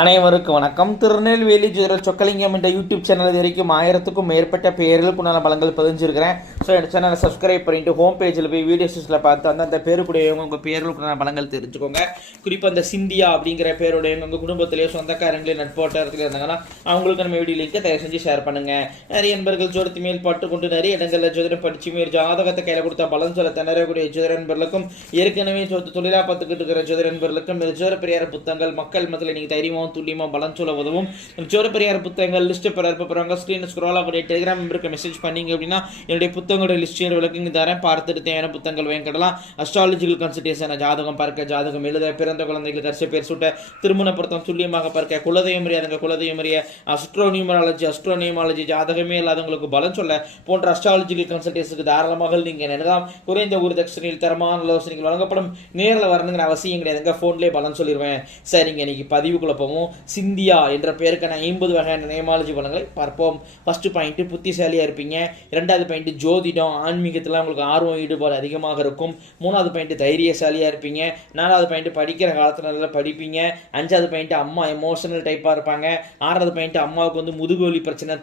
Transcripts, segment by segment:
அனைவருக்கும் வணக்கம். திருநெல்வேலி சொக்கலிங்கம் என்ற யூடியூப் சேனல் இது வரைக்கும் 1000க்கும் மேற்பட்ட பேர்களுக்குண்டான பலங்கள் பதிஞ்சிருக்கிறேன். ஸோ இந்த சேனலை சப்ஸ்கிரைப் பண்ணிட்டு ஹோம் பேஜில் போய் வீடியோஸில் பார்த்து அந்த பேருக்குடையவங்க உங்கள் பேர்களுக்குண்டான பலங்கள் தெரிஞ்சுக்கோங்க. குறிப்பாக அந்த சிந்தியா அப்படிங்கிற பேருடையவங்க உங்கள் குடும்பத்திலேயே சொந்தக்காரங்களே நட்போட்டத்தில் இருந்தாங்கன்னா அவங்களுக்கு நம்ம வீடியோ லிங்கை தயவு செஞ்சு ஷேர் பண்ணுங்கள். நிறைய நண்பர்கள் ஜோடத்து மேல் பட்டு கொண்டு நிறைய இடங்களில் ஜோதிடம் படிச்சு மேல் ஜாதகத்தை கையில் கொடுத்தா பலன் சொல்ல திணறக்கூடிய ஜோதிட நண்பர்களுக்கும் ஏற்கனவே தொழிலாக பார்த்துக்கிட்டு இருக்கிற ஜோதிட நண்பர்களுக்கும் ஜோதிட பெரியார் புத்தகங்கள் மக்கள் மத்தியில் நீங்கள் தைரியமாக துல்லியமா பலன் சொல்ல உதவும். ஜோதிட பெரியார் புத்தகங்கள் லிஸ்ட் பெறாங்க ஸ்கிரீன் ஸ்க்ரோல் ஆகக்கூடிய டெலிகிராம் நம்பருக்கு மெசேஜ் பண்ணீங்க அப்படின்னா என்னுடைய புத்தகங்களோட லிஸ்ட் விளக்குங்க தரேன். பார்த்துட்டு தேவையான புத்தகங்கள் வாங்கிக்கலாம். அஸ்ட்ராலஜிக்கல் கன்சல்டேஷன், ஜாதகம் பார்க்க, ஜாதகம் எழுத, பிறந்த குழந்தைகளுக்கு கரிசை பேர் சுட்ட, திருமண பொருத்தம் துல்லியமாக பார்க்க, குலதெய்வம் அறியாதவங்க குலதெய்வம் அறிய, அஸ்ட்ரோனியூமராலஜி ஜாதகமே இல்லாதவங்களுக்கு பலன் சொல்ல போன்ற அஸ்ட்ராலஜிக்கல் கன்சல்டேஷனுக்கு தாராளமாக நீங்க நினைக்கலாம். குறைந்த ஒரு தட்சணையில் தரமான ஆலோசனைகள் வழங்கப்படும். நேரில் வரணுங்கிற அவசியம் கிடையாதுங்க, போன்லேயே பலன் சொல்லிடுவேன். சரிங்க, இன்னைக்கு பதிவுக்குள்ள போவோம். சிந்தியா என்ற பெயருக்கான 50 வகையான நேமாலஜி பலன்களை பார்ப்போம். ஃபர்ஸ்ட் பாயிண்ட், புத்திசாலியா இருப்பீங்க. இரண்டாவது பாயிண்ட், ஜோதிடம் ஆன்மீகத்தில் உங்களுக்கு ஆர்வம் ஈடுபாடு அதிகமாக இருக்கும். மூணாவது பாயிண்ட், தைரியசாலியா இருப்பீங்க. நாலாவது பாயிண்ட், படிக்கிற காலத்தில் நல்லா படிப்பீங்க. அஞ்சாவது பாயிண்ட், அம்மா எமோஷனல் டைப்பாக இருப்பாங்க. ஆறாவது பாயிண்ட், அம்மாவுக்கு வந்து முதுகு வலி பிரச்சனை,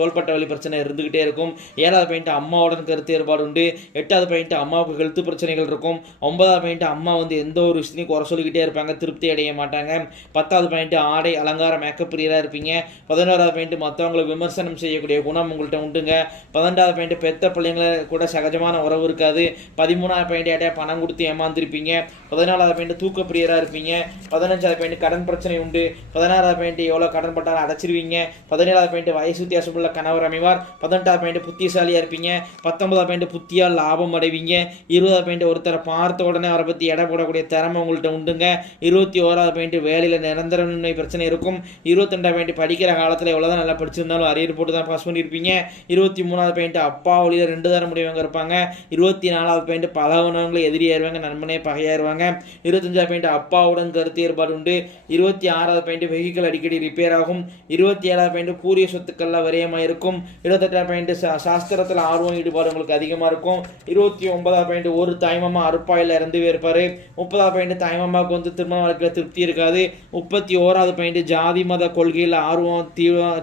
தோள்பட்ட வலி பிரச்சனை இருந்துகிட்டே இருக்கும். ஏழாவது பாயிண்ட், அம்மாவுடன் கருத்து ஏற்பாடு உண்டு. எட்டாவது பாயிண்ட், அம்மாவுக்கு ஹெல்த் பிரச்சனைகள் இருக்கும். ஒன்பதாவது பாயிண்ட், அம்மா வந்து எந்த ஒரு விஷயத்தையும் குறை சொல்லிக்கிட்டே இருப்பாங்க, திருப்தி அடைய மாட்டாங்க. பத்தாவது பாயிண்ட், ஆடை அலங்கார மேக்கப் பிரியராக இருப்பீங்க. 11வது பாயிண்ட், மற்றவங்களை விமர்சனம் செய்யக்கூடிய குணம் உங்கள்கிட்ட உண்டுங்க. 12வது பாயிண்ட், பெத்த பிள்ளைங்களை கூட சகஜமான உறவு இருக்காது. 13வது பாயிண்ட், ஏட்டா பணம் கொடுத்து ஏமாந்துருப்பீங்க. 14வது பாயிண்ட், தூக்க பிரியராக இருப்பீங்க. 15வது பாயிண்ட், கடன் பிரச்சனை உண்டு. 16வது பாயிண்ட், எவ்வளோ கடன் பட்டாலும் அடைச்சிருவீங்க. 17வது பாயிண்ட், வயசு வித்தியாசமுள்ள கணவர் அமைவார். 18வது பாயிண்ட், புத்திசாலியாக இருப்பீங்க. 19வது பாயிண்ட், புத்தியால் லாபம் அடைவீங்க. 20வது பாயிண்ட், ஒருத்தரை பார்த்த உடனே அவரை பற்றி எடை போடக்கூடிய திறமை உங்கள்கிட்ட உண்டுங்க. 21வது பாயிண்ட், வேலையில் நிரந்தர பிரச்சனை இருக்கும். 22வது பாயிண்ட், படிக்கிற காலத்தில் எவ்வளோதான் நல்லா படிச்சிருந்தாலும் அரியர் போட்டு தான் பாஸ் பண்ணியிருப்பீங்க. 23வது பாயிண்ட், அப்பா வழியில் 2 தரம் முடியவங்க இருப்பாங்க. 24வது பாயிண்ட், பழகுனவங்களை எதிரியாயிருவாங்க, நண்பனே பகையாயிருவாங்க. 25வது பாயிண்ட், அப்பாவுடன் கருத்து ஏற்பாடு உண்டு. 26வது பாயிண்ட், வெஹிக்கிள் அடிக்கடி ரிப்பேர் ஆகும். 27வது பாயிண்ட், பூரிய சொத்துக்கள்லாம் விரயமாக இருக்கும். 28வது பாயிண்ட், சாஸ்திரத்தில் ஆர்வம் ஈடுபாடு உங்களுக்கு அதிகமாக இருக்கும். 29வது பாயிண்ட், ஒரு தாய்மாமா அறுப்பாயில் இறந்து இருப்பார். 30வது பாயிண்ட், தாய்மாமாவுக்கு வந்து திருமண வாழ்க்கையில் திருப்தி இருக்காது. 31வது பாயிண்ட், ஜாதி மத கொள்கையில் ஆர்வம்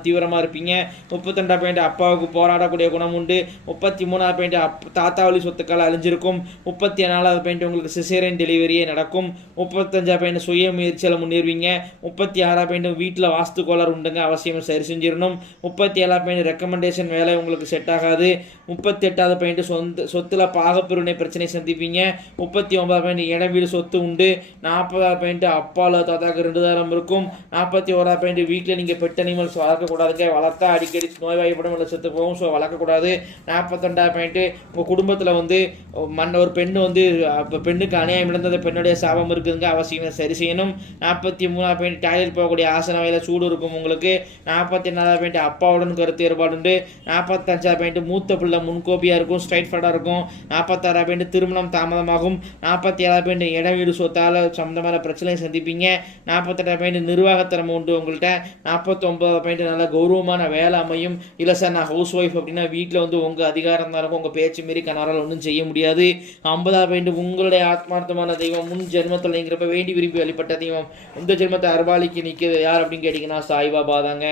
தீவிரமாக இருப்பீங்க. 32வது பாயிண்ட், அப்பாவுக்கு போராடக்கூடிய குணம் உண்டு. 33வது பாயிண்ட், தாத்தா வழி சொத்துக்கள் அழிஞ்சிருக்கும். 34வது பாயிண்ட், உங்களுக்கு சிசேரியன் டெலிவரியே நடக்கும். 35வது பாயிண்ட், சுய முயற்சியில் முன்னேறுவீங்க. 36வது பாயிண்ட், வீட்டில் வாஸ்து கோளாறு உண்டுங்க, அவசியம் சரி செஞ்சிடணும். 37வது பாயிண்ட், ரெக்கமெண்டேஷன் வேலை உங்களுக்கு செட் ஆகாது. 38வது பாயிண்ட், சொத்துல பாகப்பிரிவினை பிரச்சனை சந்திப்பீங்க. 39வது பாயிண்ட், இடம் வீடு சொத்து உண்டு. 40வது பாயிண்ட், அப்பாவில் தாத்தாக்கு 2 தரம் இருக்கும். 41வது பாயிண்ட், வீட்டில் நீங்கள் பெட் அனிமல்ஸ் வளர்க்கக்கூடாதுங்க, வளர்த்தா அடிக்கடி நோய்வாய்ப்படும் இல்லை செத்து போகும், ஸோ வளர்க்கக்கூடாது. 42வது பாயிண்ட், உங்கள் குடும்பத்தில் வந்து ஒரு பெண்ணு வந்து பெண்ணுக்கு அநியாயம் இழந்த அந்த பெண்ணுடைய சாபம் இருக்குதுங்க, அவசியம் சரி செய்யணும். 43வது பாயிண்ட், டாய்லெட் போகக்கூடிய ஆசன வகையில் சூடு இருக்கும் உங்களுக்கு. 44வது பாயிண்ட், அப்பாவுடன் கருத்து ஏற்பாடு உண்டு. 45வது பாயிண்ட், மூத்த பிள்ளை முன்கோப்பியாக இருக்கும், ஸ்ட்ரைட் ஃபார்டாக இருக்கும். 46வது பாயிண்ட், திருமணம் தாமதமாகும். 47வது பாயிண்ட், இடம் வீடு சொத்தால் சம்பந்தமான பிரச்சனையை சந்திப்பீங்க. 48வது பாயிண்ட், நிர்வாகத்திறமை உண்டு உங்கள்கிட்ட. 49வது பாயிண்ட், நல்ல கௌரவமான வேலை அமையும். இல்லை சார் நான் ஹவுஸ் ஒய்ஃப் அப்படின்னா வீட்டில் வந்து உங்கள் அதிகாரம் தான் இருக்கும், உங்கள் பேச்சு மீறி கணவரால் ஒன்றும் செய்ய முடியாது. 50வது பாயிண்ட், உங்களுடைய ஆத்மார்த்தமான தெய்வம் முன் ஜென்மத்தில் நீங்கிறப்ப வேண்டி விரும்பி வழிபட்ட தெய்வம் இந்த ஜென்மத்தை அர்பாலிக்கு நிற்கிறது யார் அப்படின்னு கேட்டிங்கன்னா சாய்பாபா தாங்க.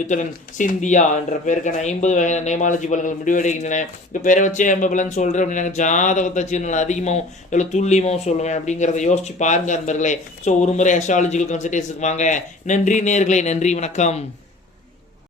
இத்துடன் சிந்தியா என்ற பேருக்கான 50 வகையான நேமாலஜி பலன்கள் முடிவடைகின்றன. இந்த பேரை வச்சு நம்ம பலன் சொல்கிறேன் அப்படின்னா ஜாதகத்தை வச்சு நல்லா அதிகமாகவும் இல்லை துல்லியமாகவும் சொல்லுவேன் அப்படிங்கிறத யோசிச்சு பாருங்க நண்பர்களே. ஸோ ஒரு முறை அஸ்ட்ராலஜிக்கல் கன்சல்டேஷனுக்கு வாங்க. நன்றி நேயர்களே, நன்றி, வணக்கம்.